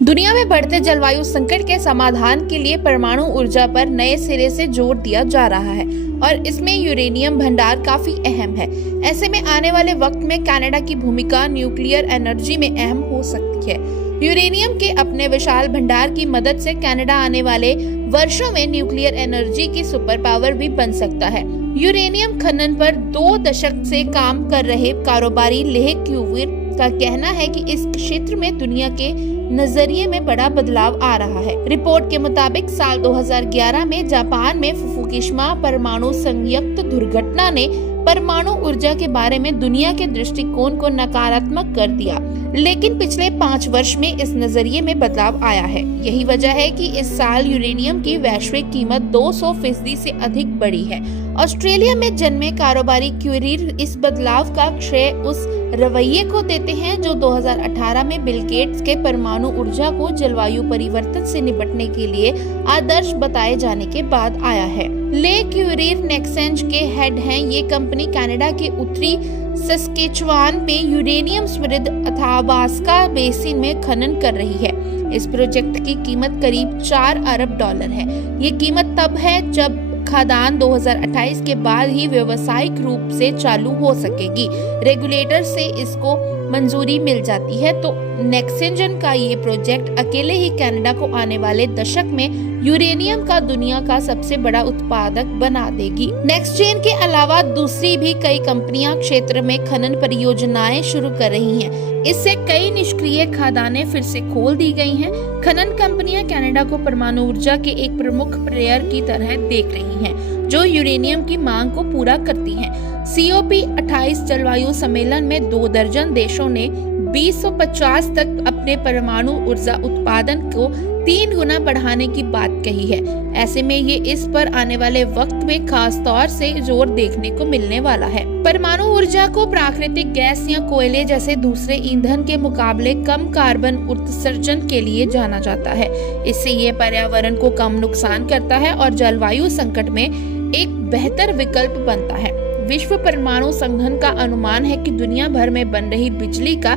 दुनिया में बढ़ते जलवायु संकट के समाधान के लिए परमाणु ऊर्जा पर नए सिरे से जोर दिया जा रहा है और इसमें यूरेनियम भंडार काफी अहम है। ऐसे में आने वाले वक्त में कनाडा की भूमिका न्यूक्लियर एनर्जी में अहम हो सकती है। यूरेनियम के अपने विशाल भंडार की मदद से कनाडा आने वाले वर्षों में न्यूक्लियर एनर्जी की सुपर पावर भी बन सकता है। यूरेनियम खनन पर 2 दशक से काम कर रहे कारोबारी लेह क्यूविर का कहना है कि इस क्षेत्र में दुनिया के नजरिए में बड़ा बदलाव आ रहा है। रिपोर्ट के मुताबिक साल 2011 में जापान में फुकुशिमा परमाणु संयंत्र दुर्घटना ने परमाणु ऊर्जा के बारे में दुनिया के दृष्टिकोण को नकारात्मक कर दिया, लेकिन पिछले 5 वर्ष में इस नजरिए में बदलाव आया है। यही वजह है कि इस साल यूरेनियम की वैश्विक कीमत 200% से अधिक बढ़ी है। ऑस्ट्रेलिया में जन्मे कारोबारी क्यूरिर इस बदलाव का श्रेय उस रवैये को देते हैं जो 2018 में बिल गेट्स के परमाणु ऊर्जा को जलवायु परिवर्तन से निपटने के लिए आदर्श बताए जाने के बाद आया है। ले क्यूरिर नेक्सेंज के हेड हैं। ये कंपनी कनाडा के उत्तरी सस्केचुआन में यूरेनियम समृद्ध अथाबास्का बेसिन में खनन कर रही है। इस प्रोजेक्ट की कीमत करीब $4 अरब है। ये कीमत तब है जब खदान 2028 के बाद ही व्यावसायिक रूप से चालू हो सकेगी। रेगुलेटर से इसको मंजूरी मिल जाती है तो नेक्सेंजन का ये प्रोजेक्ट अकेले ही कनाडा को आने वाले दशक में यूरेनियम का दुनिया का सबसे बड़ा उत्पादक बना देगी। नेक्सजेन के अलावा दूसरी भी कई कंपनियां क्षेत्र में खनन परियोजनाएं शुरू कर रही हैं। इससे कई निष्क्रिय खदानें फिर से खोल दी गई हैं। खनन कंपनियां कनाडा को परमाणु ऊर्जा के एक प्रमुख प्लेयर की तरह देख रही हैं, जो यूरेनियम की मांग को पूरा करती हैं। COP28 जलवायु सम्मेलन में 2 दर्जन देशों ने 2050 तक अपने परमाणु ऊर्जा उत्पादन को 3 गुना बढ़ाने की बात कही है। ऐसे में ये इस पर आने वाले वक्त में खास तौर से जोर देखने को मिलने वाला है। परमाणु ऊर्जा को प्राकृतिक गैस या कोयले जैसे दूसरे ईंधन के मुकाबले कम कार्बन उत्सर्जन के लिए जाना जाता है। इससे ये पर्यावरण को कम नुकसान करता है और जलवायु संकट में एक बेहतर विकल्प बनता है। विश्व परमाणु संगठन का अनुमान है कि दुनिया भर में बन रही बिजली का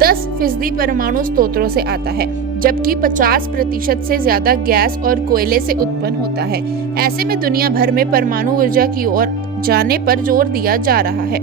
10% परमाणु स्रोतों से आता है, जबकि 50% से ज्यादा गैस और कोयले से उत्पन्न होता है। ऐसे में दुनिया भर में परमाणु ऊर्जा की ओर जाने पर जोर दिया जा रहा है।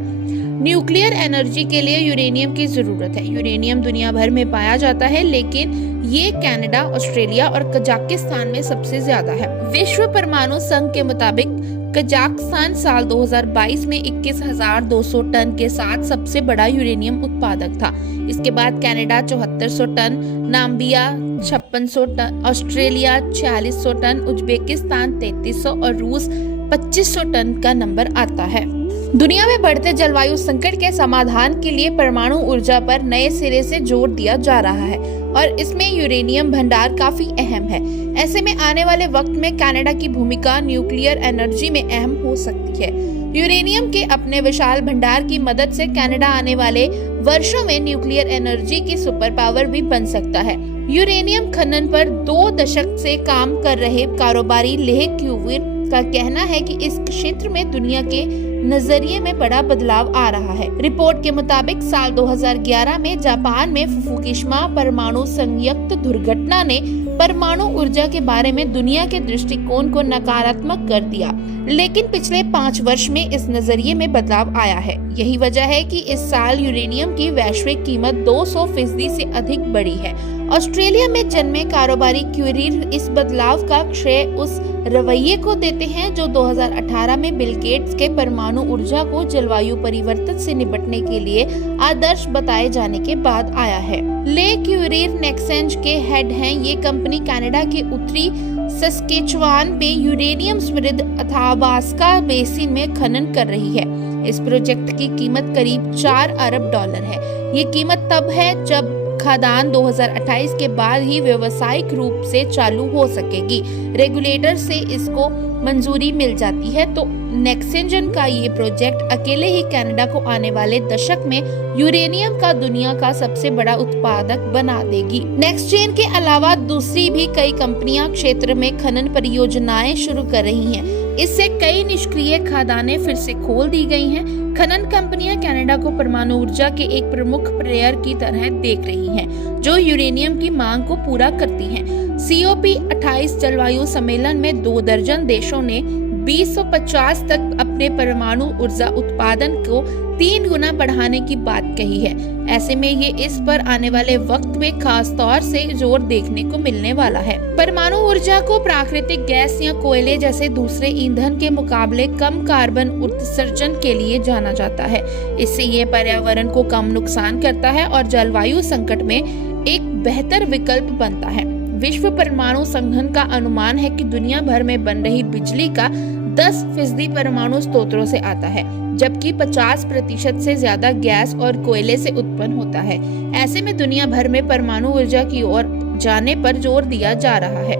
न्यूक्लियर एनर्जी के लिए यूरेनियम की जरूरत है। यूरेनियम दुनिया भर में पाया जाता है, लेकिन ये कनाडा, ऑस्ट्रेलिया और कजाकिस्तान में सबसे ज्यादा है। विश्व परमाणु संघ के मुताबिक कजाकिस्तान साल 2022 में 21,200 टन के साथ सबसे बड़ा यूरेनियम उत्पादक था। इसके बाद Canada 7400 ton, Namibia 5600 ton, Australia 4600 ton, Uzbekistan 3300 और रूस 2500 टन का नंबर आता है। दुनिया में बढ़ते जलवायु संकट के समाधान के लिए परमाणु ऊर्जा पर नए सिरे से जोर दिया जा रहा है और इसमें यूरेनियम भंडार काफी अहम है। ऐसे में आने वाले वक्त में कनाडा की भूमिका न्यूक्लियर एनर्जी में अहम हो सकती है। यूरेनियम के अपने विशाल भंडार की मदद से कनाडा आने वाले वर्षों में न्यूक्लियर एनर्जी की सुपर पावर भी बन सकता है। यूरेनियम खनन पर 2 दशक से काम कर रहे कारोबारी लेह क्यूविर का कहना है कि इस क्षेत्र में दुनिया के नजरिए में बड़ा बदलाव आ रहा है। रिपोर्ट के मुताबिक साल 2011 में जापान में फुकुशिमा परमाणु संयंत्र दुर्घटना ने परमाणु ऊर्जा के बारे में दुनिया के दृष्टिकोण को नकारात्मक कर दिया, लेकिन पिछले 5 वर्ष में इस नजरिए में बदलाव आया है। यही वजह है कि इस साल यूरेनियम की वैश्विक कीमत 200% से अधिक बढ़ी है। ऑस्ट्रेलिया में जन्मे कारोबारी क्यूरिर इस बदलाव का श्रेय उस रवैये को देते हैं जो 2018 में बिल गेट्स के परमाणु ऊर्जा को जलवायु परिवर्तन से निपटने के लिए आदर्श बताए जाने के बाद आया है। ले क्यूरिर नेक्सेंज के हेड हैं। ये कंपनी कनाडा के उत्तरी सस्केचुआन में यूरेनियम समृद्ध अथाबास्का बेसिन में खनन कर रही है। इस प्रोजेक्ट की कीमत करीब $4 अरब है। ये कीमत तब है जब खदान 2028 के बाद ही व्यावसायिक रूप से चालू हो सकेगी। रेगुलेटर से इसको मंजूरी मिल जाती है तो नेक्सेंजन का ये प्रोजेक्ट अकेले ही कनाडा को आने वाले दशक में यूरेनियम का दुनिया का सबसे बड़ा उत्पादक बना देगी। नेक्सजेन के अलावा दूसरी भी कई कंपनियां क्षेत्र में खनन परियोजनाएं शुरू कर रही हैं। इससे कई निष्क्रिय खदानें फिर से खोल दी गई हैं। खनन कंपनियां कनाडा को परमाणु ऊर्जा के एक प्रमुख प्लेयर की तरह देख रही हैं, जो यूरेनियम की मांग को पूरा करती हैं। COP28 जलवायु सम्मेलन में 2 दर्जन देशों ने 2050 तक अपने परमाणु ऊर्जा उत्पादन को 3 गुना बढ़ाने की बात कही है। ऐसे में ये इस पर आने वाले वक्त में खास तौर से जोर देखने को मिलने वाला है। परमाणु ऊर्जा को प्राकृतिक गैस या कोयले जैसे दूसरे ईंधन के मुकाबले कम कार्बन उत्सर्जन के लिए जाना जाता है। इससे ये पर्यावरण को कम नुकसान करता है और जलवायु संकट में एक बेहतर विकल्प बनता है। विश्व परमाणु संगठन का अनुमान है कि दुनिया भर में बन रही बिजली का 10% परमाणु स्रोतों से आता है, जबकि 50% से ज्यादा गैस और कोयले से उत्पन्न होता है। ऐसे में दुनिया भर में परमाणु ऊर्जा की ओर जाने पर जोर दिया जा रहा है।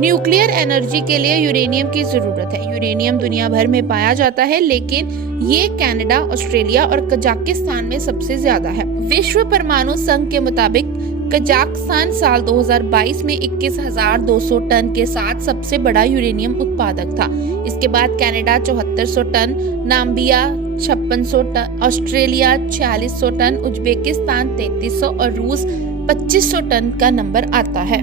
न्यूक्लियर एनर्जी के लिए यूरेनियम की जरूरत है। यूरेनियम दुनिया भर में पाया जाता है, लेकिन ये कनाडा, ऑस्ट्रेलिया और कजाकिस्तान में सबसे ज्यादा है। विश्व परमाणु संघ के मुताबिक कजाकिस्तान साल 2022 में 21,200 टन के साथ सबसे बड़ा यूरेनियम उत्पादक था। इसके बाद Canada 7400 ton, Namibia 5600 ton, Australia 4600 ton, Uzbekistan 3300 और रूस 2500 टन का नंबर आता है।